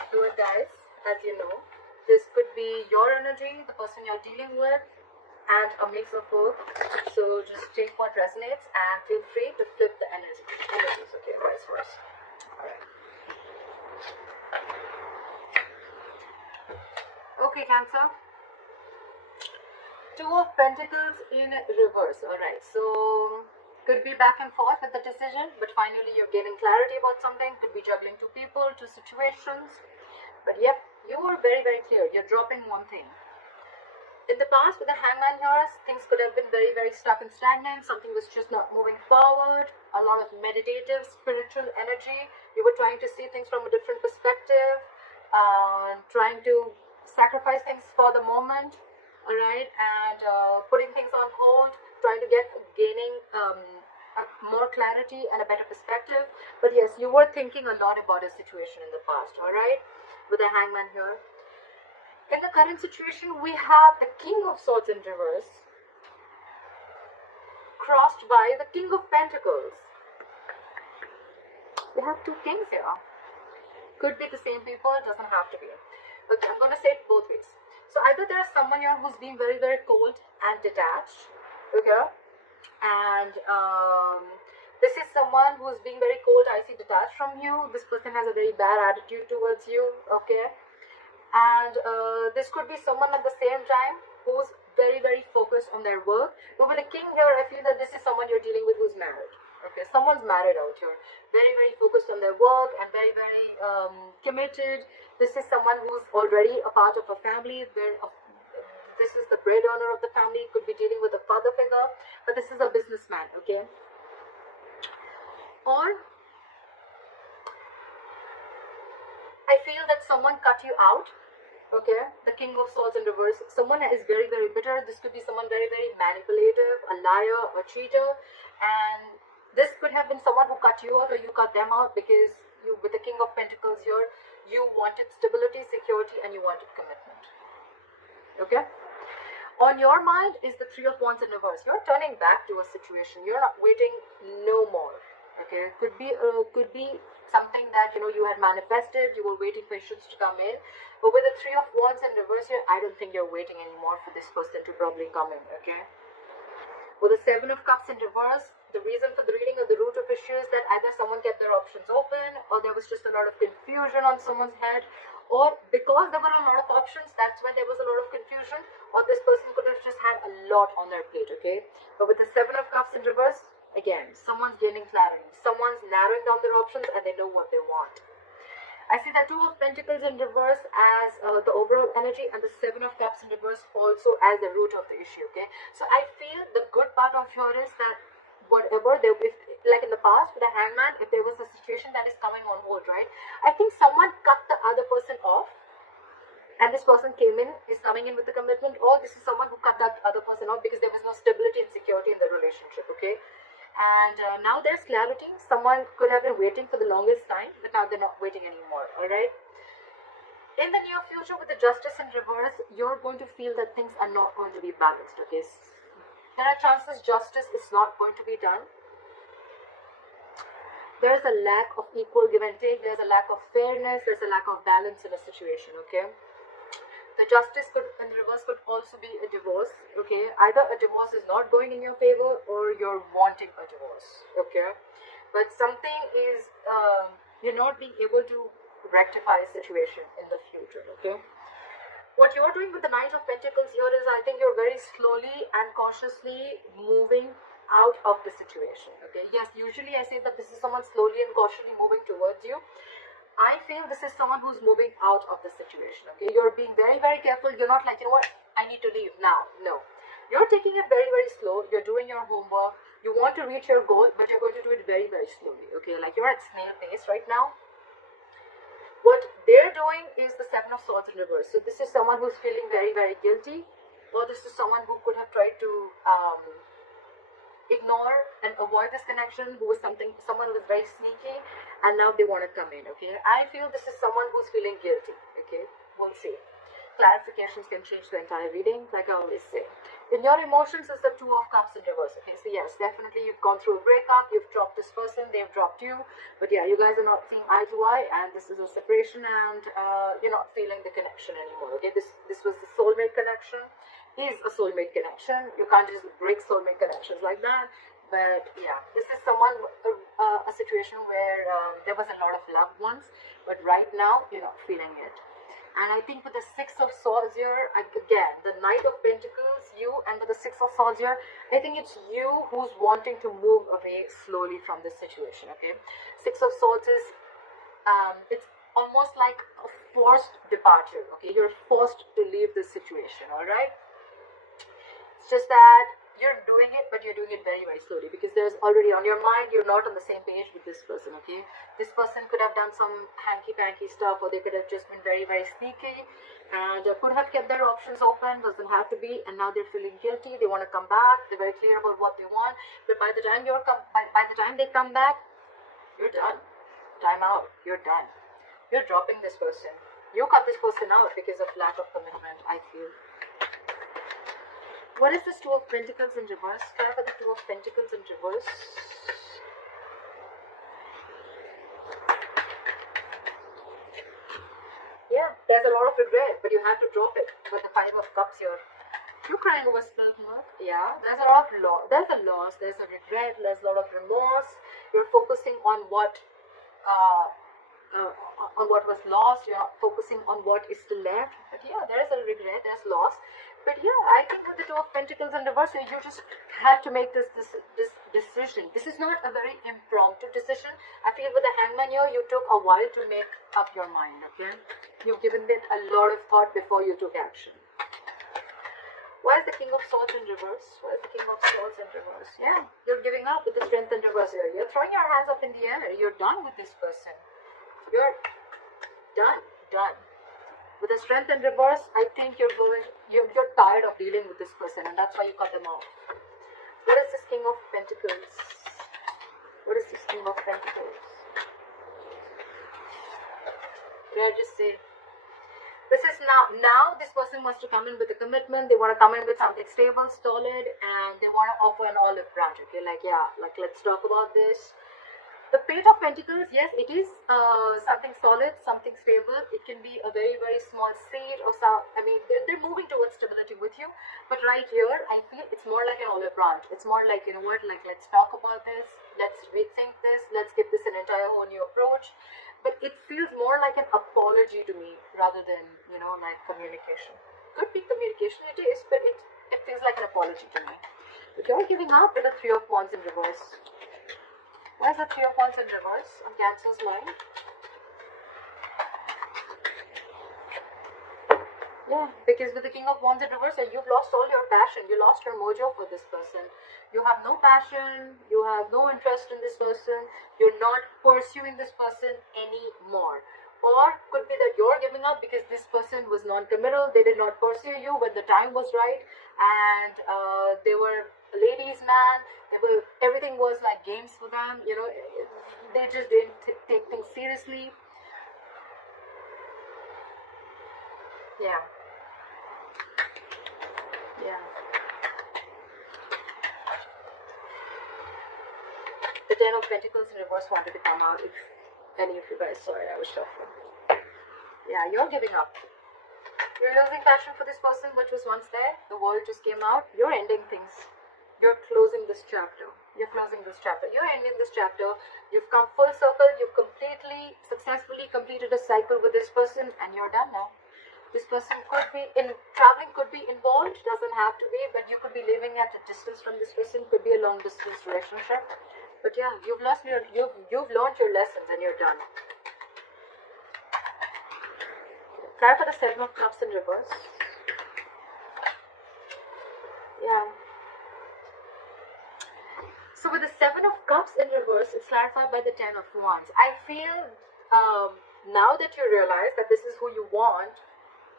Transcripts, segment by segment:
let's do it, guys. As you know, this could be your energy, the person you're dealing with, and a mix of both. So just take what resonates and feel free to flip the energies, okay, vice versa. Alright. Okay, Cancer. Two of Pentacles in reverse. Alright, so could be back and forth with the decision, but finally you're gaining clarity about something. Could be juggling two people, two situations. But yep, you are very, very clear. You're dropping one thing. In the past, with the Hangman here, things could have been very, very stuck and stagnant. Something was just not moving forward. A lot of meditative, spiritual energy. You were trying to see things from a different perspective. Trying to sacrifice things for the moment. Alright, and putting things on hold. Trying to gaining more clarity and a better perspective. But yes, you were thinking a lot about a situation in the past. Alright, with the Hangman here. In the current situation, we have the King of Swords in reverse, crossed by the King of Pentacles. We have two kings here. Could be the same people, it doesn't have to be. Okay, I'm going to say it both ways. So either there's someone here who's being very, very cold and detached, okay, and this is someone who's being very cold, icy, detached from you. This person has a very bad attitude towards you, okay. And this could be someone at the same time who's very, very focused on their work. But with the king here, I feel that this is someone you're dealing with who's married. Okay, someone's married out here. Very, very focused on their work and very, very committed. This is someone who's already a part of a family. This is the bread earner of the family. Could be dealing with a father figure. But this is a businessman, okay? Or I feel that someone cut you out. Okay, the King of Swords in reverse. Someone is very, very bitter. This could be someone very, very manipulative, a liar, a cheater. And this could have been someone who cut you out or you cut them out because you, with the King of Pentacles here, you wanted stability, security, and you wanted commitment. Okay? On your mind is the Three of Wands in reverse. You're turning back to a situation. You're not waiting no more. Okay? Could be something that you had manifested. You were waiting for issues to come in. But with the Three of Wands in reverse here, I don't think you're waiting anymore for this person to probably come in, okay? With the Seven of Cups in reverse, the reason for the reading of the root of issues is that either someone kept their options open, or there was just a lot of confusion on someone's head, or because there were a lot of options, that's why there was a lot of confusion, or this person could have just had a lot on their plate, okay? But with the Seven of Cups in reverse, again, someone's gaining clarity. Someone's narrowing down their options and they know what they want. I see the Two of Pentacles in reverse as the overall energy and the Seven of Cups in reverse also as the root of the issue, okay? So I feel the good part of here is that whatever, like in the past with the Hangman, if there was a situation that is coming on hold, right? I think someone cut the other person off and this person is coming in with a commitment, or this is someone who cut that other person off because there was no stability and security in the relationship, okay? And now there's clarity. Someone could have been waiting for the longest time, but now they're not waiting anymore, alright? In the near future, with the Justice in reverse, you're going to feel that things are not going to be balanced, okay? There are chances justice is not going to be done. There's a lack of equal give and take. There's a lack of fairness. There's a lack of balance in a situation, okay? The Justice in reverse could also be a divorce, okay? Either a divorce is not going in your favor or you're wanting a divorce, okay? But something is, you're not being able to rectify a situation in the future, okay? What you're doing with the Knight of Pentacles here is, I think you're very slowly and cautiously moving out of the situation, okay? Yes, usually I say that this is someone slowly and cautiously moving towards you. I feel this is someone who's moving out of the situation, okay? You're being very, very careful. You're not like, what, I need to leave now. No. You're taking it very, very slow. You're doing your homework. You want to reach your goal, but you're going to do it very, very slowly, okay? Like you're at snail pace right now. What they're doing is the Seven of Swords in reverse. So this is someone who's feeling very, very guilty, or this is someone who could have tried to ignore and avoid this connection, who was someone who was very sneaky, and now they want to come in, okay? I feel this is someone who's feeling guilty, okay? We'll see. Clarifications can change the entire reading, like I always say. In your emotions is the Two of Cups in reverse. Okay, so yes, definitely you've gone through a breakup, you've dropped this person, they've dropped you, but yeah, you guys are not seeing eye to eye, and this is a separation, and you're not feeling the connection anymore. Okay, this was the soulmate connection, is a soulmate connection. You can't just break soulmate connections like that. But yeah, this is someone, a situation where there was a lot of loved ones, but right now you're not feeling it. And I think with the Six of Swords here, again, the Knight of Pentacles, you, and with the Six of Swords here, I think it's you who's wanting to move away slowly from this situation, okay? Six of Swords is, it's almost like a forced departure, okay? You're forced to leave this situation, all right? It's just that you're doing it, but you're doing it very, very slowly, because there's already on your mind, you're not on the same page with this person, okay? This person could have done some hanky-panky stuff, or they could have just been very, very sneaky, and could have kept their options open, doesn't have to be, and now they're feeling guilty, they want to come back, they're very clear about what they want, but by the time by the time they come back, you're done. Time out, you're done. You're dropping this person. You cut this person out because of lack of commitment, I feel. What is this Two of Pentacles in reverse? Clarify the Two of Pentacles in reverse. Yeah, there's a lot of regret, but you have to drop it. With the Five of Cups here, you're crying over spilled milk. Yeah, there's a lot of there's a loss, there's a regret, there's a lot of remorse. You're focusing on what was lost. You're not focusing on what is still left. But yeah, there is a regret, there's loss. But yeah, I think with the Two of Pentacles in reverse, you just had to make this decision. This is not a very impromptu decision. I feel with the Hangman here, you took a while to make up your mind, okay? You've given it a lot of thought before you took action. Why is the King of Swords in reverse? Why is the King of Swords in reverse? Yeah, you're giving up with the Strength in reverse here. You're throwing your hands up in the air. You're done with this person. You're done. With the Strength in reverse, I think you're tired of dealing with this person, and that's why you cut them off. What is this King of Pentacles? What is this King of Pentacles? Did I just say? This is now this person wants to come in with a commitment. They want to come in with something stable, solid, and they want to offer an olive branch, okay? Like, yeah, like, let's talk about this. The Page of Pentacles, yes, it is something solid, something stable. It can be a very, very small seed or some, I mean, they're moving towards stability with you. But right here, I feel it's more like an olive branch. It's more like, you know what, like, let's talk about this. Let's rethink this. Let's give this an entire whole new approach. But it feels more like an apology to me rather than, you know, like communication. Could be communication, it is, but it feels like an apology to me. But you're giving up with the Three of Wands in reverse. Why is the Three of Wands in reverse on Cancer's mind? Yeah, because with the King of Wands in reverse, you've lost all your passion. You lost your mojo for this person. You have no passion. You have no interest in this person. You're not pursuing this person anymore. Or could be that you're giving up because this person was non-committal. They did not pursue you when the time was right, and they were a ladies' man. Everything was like games for them. You know, they just didn't take things seriously. Yeah. The Ten of Pentacles in reverse wanted to come out. If any of you guys saw it, I was shuffling. Yeah, you're giving up. You're losing passion for this person which was once there. The world just came out. You're ending things. You're closing this chapter. You're ending this chapter. You've come full circle. You've successfully completed a cycle with this person, and you're done now. This person could be traveling, could be involved, doesn't have to be, but you could be living at a distance from this person, could be a long distance relationship. But yeah, you've learned your lessons, and you're done. Clarify the Seven of Cups in reverse. Yeah. So with the Seven of Cups in reverse, it's clarified by the Ten of Wands. I feel now that you realize that this is who you want,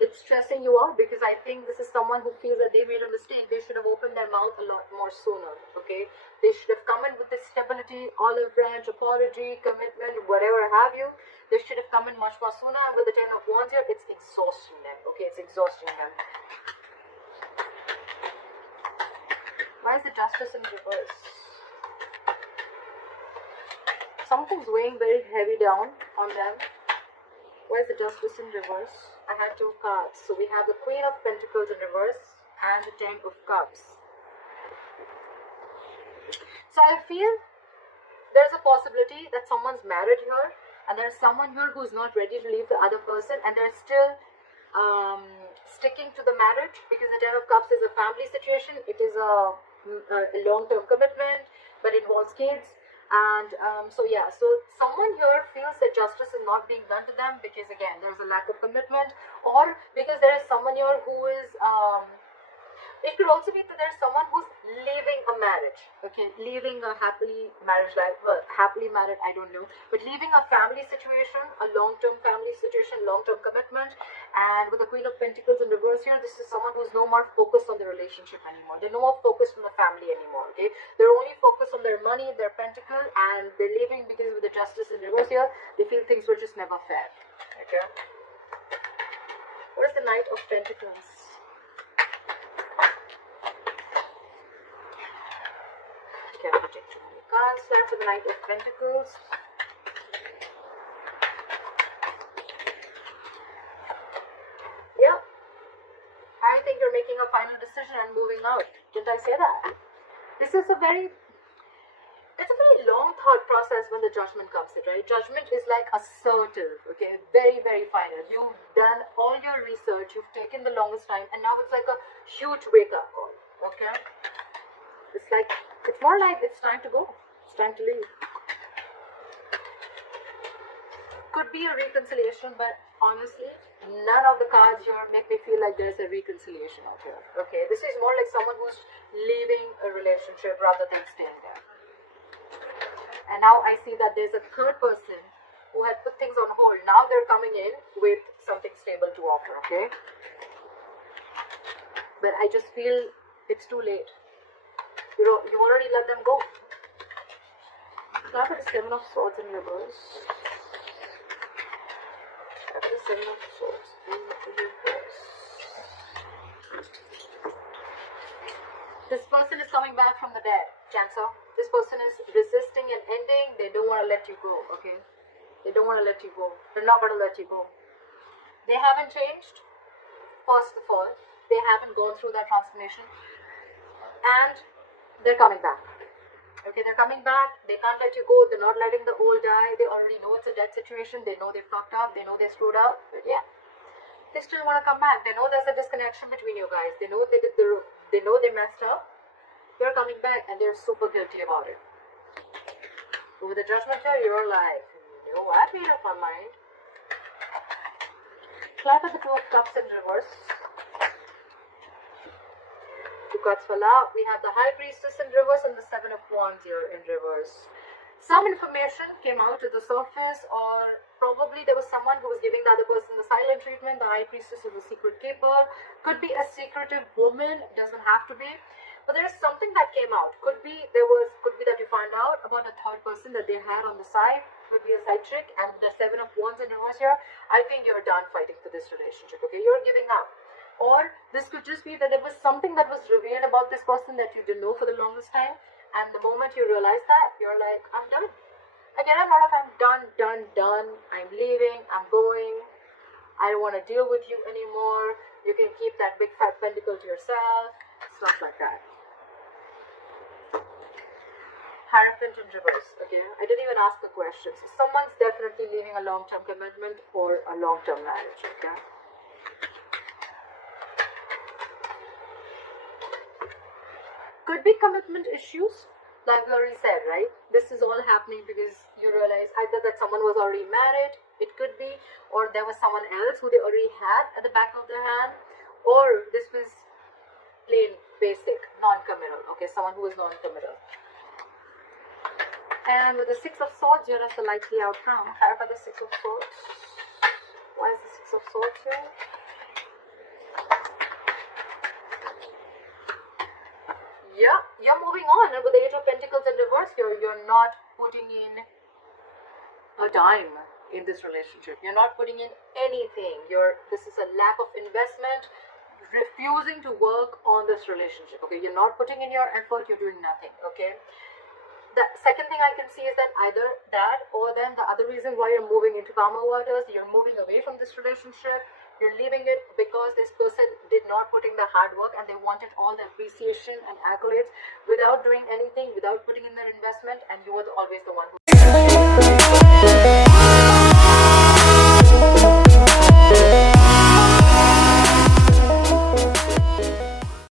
it's stressing you out, because I think this is someone who feels that they made a mistake. They should have opened their mouth a lot more sooner, okay? They should have come in with this stability, olive branch, apology, commitment, whatever have you. They should have come in much more sooner. And with the Ten of Wands here, it's exhausting them, okay? It's exhausting them. Why is the Justice in reverse? Something's weighing very heavy down on them. Why is the Justice in reverse? I had 2 cards. So we have the Queen of Pentacles in reverse and the 10 of Cups. So I feel there's a possibility that someone's married here, and there's someone here who's not ready to leave the other person, and they're still sticking to the marriage, because the 10 of Cups is a family situation. It is a long-term commitment, but involves kids. And so yeah, so someone here feels that justice is not being done to them, because again there's a lack of commitment, or because there is someone here who is it could also be that there's someone who's leaving a marriage, okay, leaving a happily marriage life, happily married, I don't know, but leaving a family situation, a long-term family situation, long-term commitment. And with the Queen of Pentacles in reverse here, this is someone who's no more focused on the relationship anymore. They're no more focused on the family anymore, okay? They're only focused on their money, their pentacle, and they're leaving because with the Justice in reverse here, they feel things were just never fair, okay? What is the Knight of Pentacles? Okay, I'm going to take 2 many cards left for the Knight of Pentacles. Yeah, I think you're making a final decision and moving out. Didn't I say that? This is a very long thought process when the Judgment comes in, right? Judgment is like assertive, okay? Very, very final. You've done all your research, you've taken the longest time, and now it's like a huge wake-up call, okay? It's more like it's time to go. It's time to leave. Could be a reconciliation, but honestly, none of the cards here make me feel like there's a reconciliation out here. Okay, this is more like someone who's leaving a relationship rather than staying there. And now I see that there's a third person who had put things on hold. Now they're coming in with something stable to offer, okay? But I just feel it's too late. You already let them go. Now for the 7 of Swords in reverse. Now for the 7 of Swords in reverse. This person is coming back from the dead, Cancer. This person is resisting an ending. They don't want to let you go, okay? They don't want to let you go. They're not going to let you go. They haven't changed, first of all. They haven't gone through that transformation. And they're coming back. Okay, they're coming back. They can't let you go. They're not letting the old die. They already know it's a dead situation. They know they fucked up. They know they screwed up. But yeah, they still want to come back. They know there's a disconnection between you guys. They know they know they messed up. You're coming back and they're super guilty about it. But with the Judgment here, you're like, no, I made up my mind. Clap at the 2 of Cups in reverse. 2 cards fell out. We have the High Priestess in reverse and the 7 of Wands here in reverse. Some information came out to the surface, or probably there was someone who was giving the other person the silent treatment. The High Priestess is a secret keeper. Could be a secretive woman. Doesn't have to be. But there is something that came out. Could be that you find out about a third person that they had on the side. Could be a side chick. And the 7 of Wands in reverse here. I think you're done fighting for this relationship. Okay, you're giving up. Or this could just be that there was something that was revealed about this person that you didn't know for the longest time, and the moment you realize that, you're like, I'm done. Again, I'm not like I'm done. I'm leaving, I'm going. I don't want to deal with you anymore. You can keep that big fat pentacle to yourself. Stuff like that. Hierophant in reverse, okay? I didn't even ask the question. So someone's definitely leaving a long-term commitment or a long-term marriage, okay? Could be commitment issues, like we already said, right? This is all happening because you realize either that someone was already married, it could be, or there was someone else who they already had at the back of their hand, or this was plain basic, non-committal, okay? Someone who is non-committal. And with the 6 of Swords, here is the likely outcome. Clarify the 6 of Swords. Why is the 6 of Swords here? Yeah, you're moving on, and with the 8 of Pentacles in reverse here, you're not putting in a dime in this relationship. You're not putting in anything. This is a lack of investment. refusing to work on this relationship. Okay, you're not putting in your effort, you're doing nothing. Okay, the second thing I can see is that either that, or then the other reason why you're moving into calmer waters, you're moving away from this relationship, you're leaving it because this person did not put in the hard work and they wanted all the appreciation and accolades without doing anything, without putting in their investment, and you were always the one who